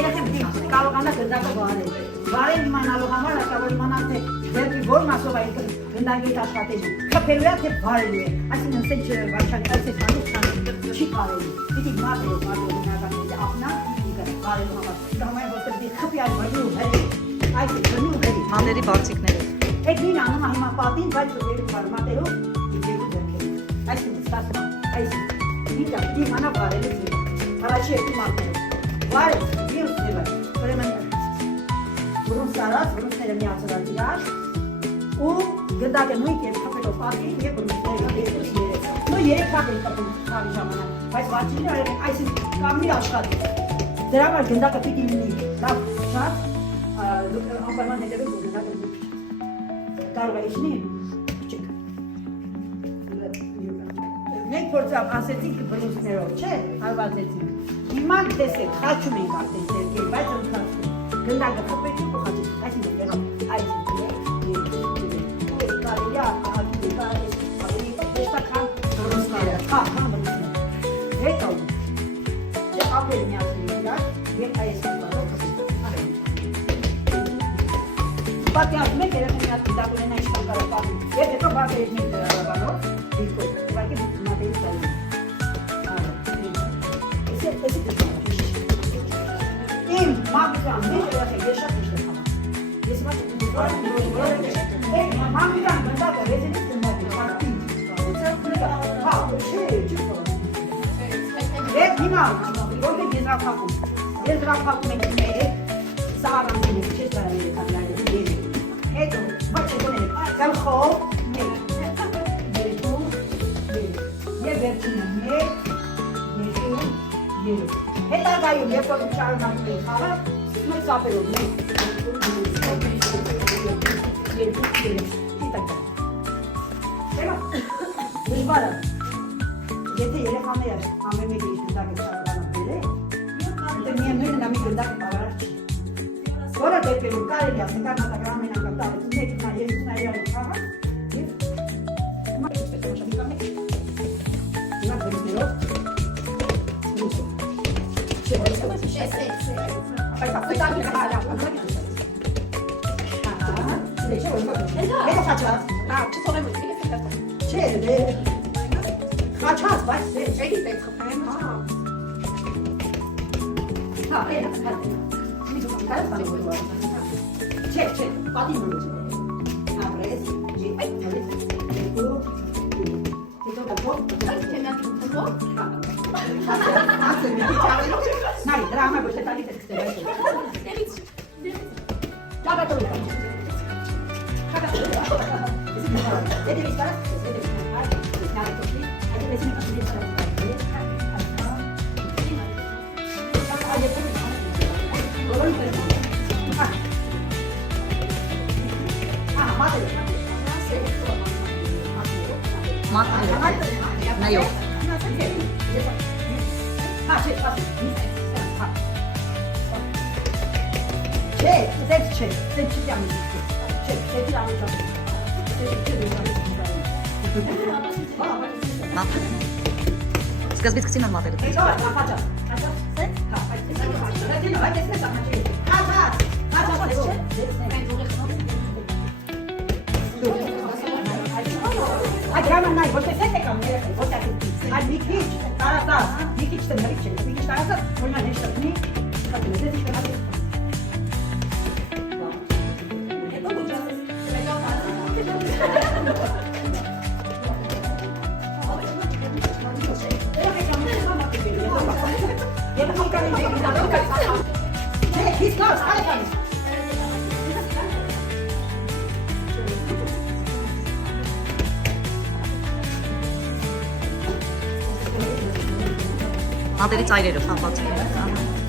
Երեխեք կարողանա գնդակը վարել։ Վարել իմանալու համար հարկավոր իմանալ թե դեպի որ մասով է գնդակի աշխատելու։ Խփելու է թե վարելու է։ Այսինքն սեչ վարչանի այս էսանից չի կարելի։ Պիտի մատը գնահատակի ապնա վարելու համար։ Դա համար որ դեպի խփի այլ վարելու հերի։ Այս գնու հերի։ Մատերի բարձիկները։ Այդ նույն անում է հիմա պատին, բայց որ մատերով դիջերու դեպքեր։ Այսինքն ստացվում է այս դիգա դիմանա վարելու ձևը։ Առաջի երկու մատները։ Վարել, մյուս ձևը։ Ուրեմն բրուսները միացրած իրար ու գնդակը նույն կերպ խփելով պատին եւ բրուսները երկուսները։ Նույն երեք հատ են խփում քանի ժամանակ, բայց վաճիրը արել այսինքն կամի աշխատի։ Դրա համար գնդակը պիտի լինի լավ շատ անպայման հետևել որ գնդակը կարող է իջնի չիկ։ Մենք փորձավ ասեցինք բրուսներով, չէ՞, հարվածեցինք։ Հիմա տեսեք, խաչում ենք արդեն ձերքեր, բայց ընթացքում գնդակը խփեցինք ու խաչեցինք, այսինքն եղավ այս կարելի է ավելի դեշտական բրուսները, քան բրուսները։ Հետո դե ապել միացրին իրար եւ այս բառով խփեցինք։ Պատյազում եք երեխեն միած գնդակ ունենա ինչքան կարող պատում։ Եվ հետո բացերից մենք դրավանով դիրքով, ուղղակի մատերի ստայլում։ Իմ մագիտրան մեջ երեխեք ես շատ միշտ եմ համա։ Ես մագիտրան գնդակը վեզենից գնդակը պատին։ Հա, Եվ հիմա որ մենք եզրափակում ենք մեր սաղանցին ենք չես բարան երեքանները հետո բաչեկոներ գալխով երկու և վերջինը մեկ հետագայում երբ որ շարունակում ենք խաղը մեր սապերով դժվարը եթե երեխաները ամեն մեկը իր գնդակը շարունակել է դե միևնույն նա մի գնդակը բավարար չի որը դեպքերում կարելի է նկարնատակը ամեն անգամ տարեցին մեկ նա երկուսն այրան խաղը և հիմա չպետք է շապիկա մեկ հիմա բրուսներով Խաչած, բայց էլիս է խփեմ, հա, էլս, կարես բանորը Չէ, պատին նորոց Ապրես, այ, նորից, երկու, հետո գլխով, նայ, դրա համար ոչ է տալիս է կստեր Ճագատորի Հետևից կարաս, Նայով Չէ, սետ չէ, սետ չի տյամի Չէ, սետի ամիջան Սկզբից կցին են մատերը Այդ ռաման նայ, ոչ է սետ է կամ ներեխ է, ոչ է այդ մի քիչ տարածած, մի քիչ տնարիք չէ, մի քիչ տարածած, որ նա հեշտ տնի, կատում է, ձեզ իշխանած է Մատերի ծայրերը խաղված են